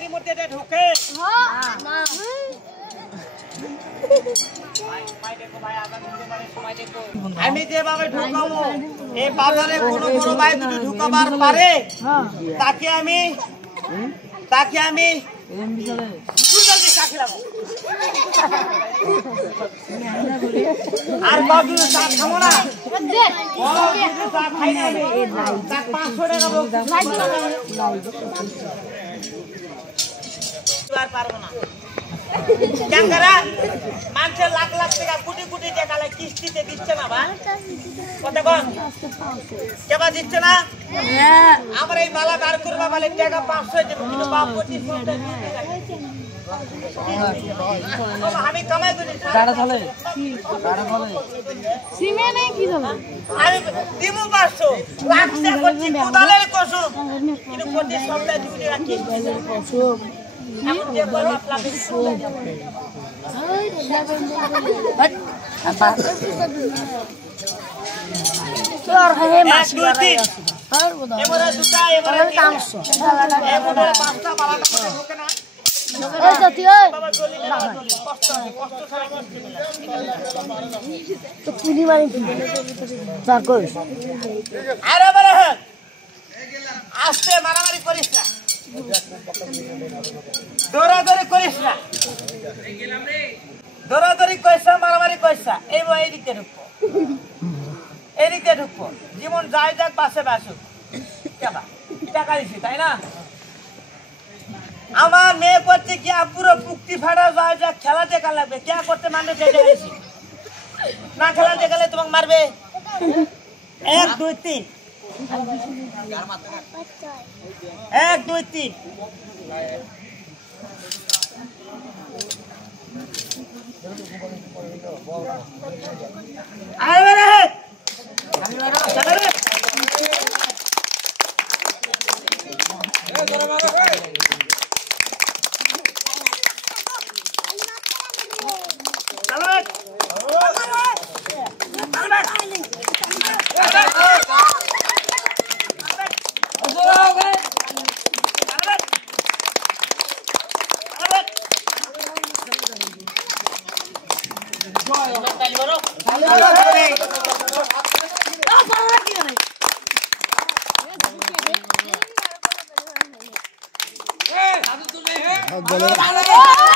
এর মধ্যে ঢোকে না আমি যেভাবে ঢুকাবো এই বাজারে কোনো বড় ভাই যদি ঢুকাবার পারে তাকে আমি আর কতদিন চা খাবো না চা খাই না 500 টাকা পারবো না মানুষের লাখ লাখ টাকা কোটি কোটি টাকা কিস্তিতে দিচ্ছে না ভাই কতক্ষণ কেবা দিচ্ছে না আমার এই বালা বার করবা বলে টাকা 500 দেবো কিন্তু বাপ 25 আমি কামাই করি গাড়া চলে সিমে নেই কি হবে আমি দিমু 500 লাখ টাকা করছি কোদালের কসম কিন্তু প্রতি সপ্তাহে 2 টাকা কিস্তি কসম আমি যে বড় আপনাকে তোর হে মাসি এবারে দুটা এবারে 500 এবারে পাঁচটা বালাটা ঢোকে না ওই সত্যি ওই কষ্ট ছাড়া কষ্ট তো পুরি মারি তার কই আরে বলে আস্তে মারামারি করিস না দৌড়াদৌড়ি করিস না দৌড়াদৌড়ি কইসা মারামারি কইসা এইদিকে ঢুকবো জীবন যাই যাক পাশে বাসুক কেবা টাকা দিছি তাই না আমার মেয়ে করতে কি পুরো পুক্তি ফাড়া যায় যা খেলা দেখা লাগবে কে করতে মানে না খেলা দেখালে তোমাকে মারবে 1 2 3 1 2 3 আরে बोले